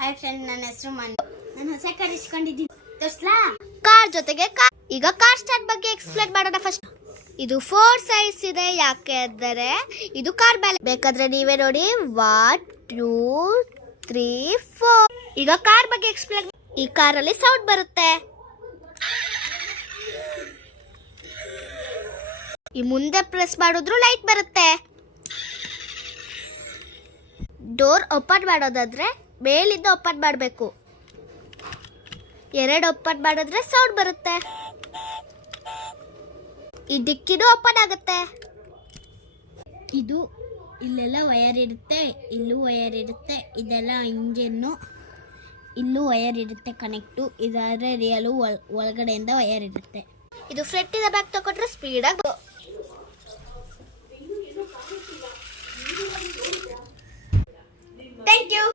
Hi friend, ನನ್ನ ಹೆಸರು ಮನು. ನಾನು ಹೊಸ ಕಾರ್ ಇಸ್ಕೊಂಡಿದ್ದೀನಿ. ತೋರ್ಸ್ಲಾ? ಕಾರ್ ಜೊತೆಗೆ ಈಗ ಕಾರ್ ಸ್ಟಾರ್ಟ್ ಬಗ್ಗೆ ಎಕ್ಸ್ಪ್ಲೇನ್ ಮಾಡೋಣ. ಫಸ್ಟ್ ಇದು 4 ಸೈಜ್ ಇದೆ. ಯಾಕೆ ಅಂದರೆ ಇದು ಕಾರ್ ಬ್ಯಾಲೆನ್ಸ್. ಬೇಕಾದ್ರೆ ನೀವೇ ನೋಡಿ. 1 2 3 4. ಈಗ ಕಾರ್ ಬಗ್ಗೆ ಎಕ್ಸ್ಪ್ಲೇನ್. ಈ ಕಾರಲ್ಲಿ ಸೌಂಡ್ ಬರುತ್ತೆ. ಈ ಮುಂದೆ ಪ್ರೆಸ್ ಮಾಡಿದ್ರು ಲೈಟ್ ಬರುತ್ತೆ. ಡೋರ್ ಓಪನ್ ಮಾಡೋದಾದ್ರೆ ಮೇಲಿಂದ ಓಪನ್ ಮಾಡಬೇಕು. 2 ಓಪನ್ ಮಾಡಿದ್ರೆ ಸೌಂಡ್ ಬರುತ್ತೆ. ಈ ಡಿಕ್ಕಿನೂ ಓಪನ್ ಆಗುತ್ತೆ. ಇದು ಇಲ್ಲೆಲ್ಲ ವಯರ್ ಇರುತ್ತೆ, ಇಲ್ಲೂ ವಯರ್ ಇರುತ್ತೆ. ಇದೆಲ್ಲ ಇಂಜಿನ್ನು, ಇಲ್ಲೂ ವಯರ್ ಇರುತ್ತೆ ಕನೆಕ್ಟು. ಇದಾದ್ರೆ ರಿಯಲು ಒಳಗಡೆಯಿಂದ ವಯರ್ ಇರುತ್ತೆ. ಇದು ಫ್ರಂಟ್ ಇಂದ ಬ್ಯಾಕ್ ತಗೊಂಡ್ರೆ ಸ್ಪೀಡಾಗಿ. Thank you.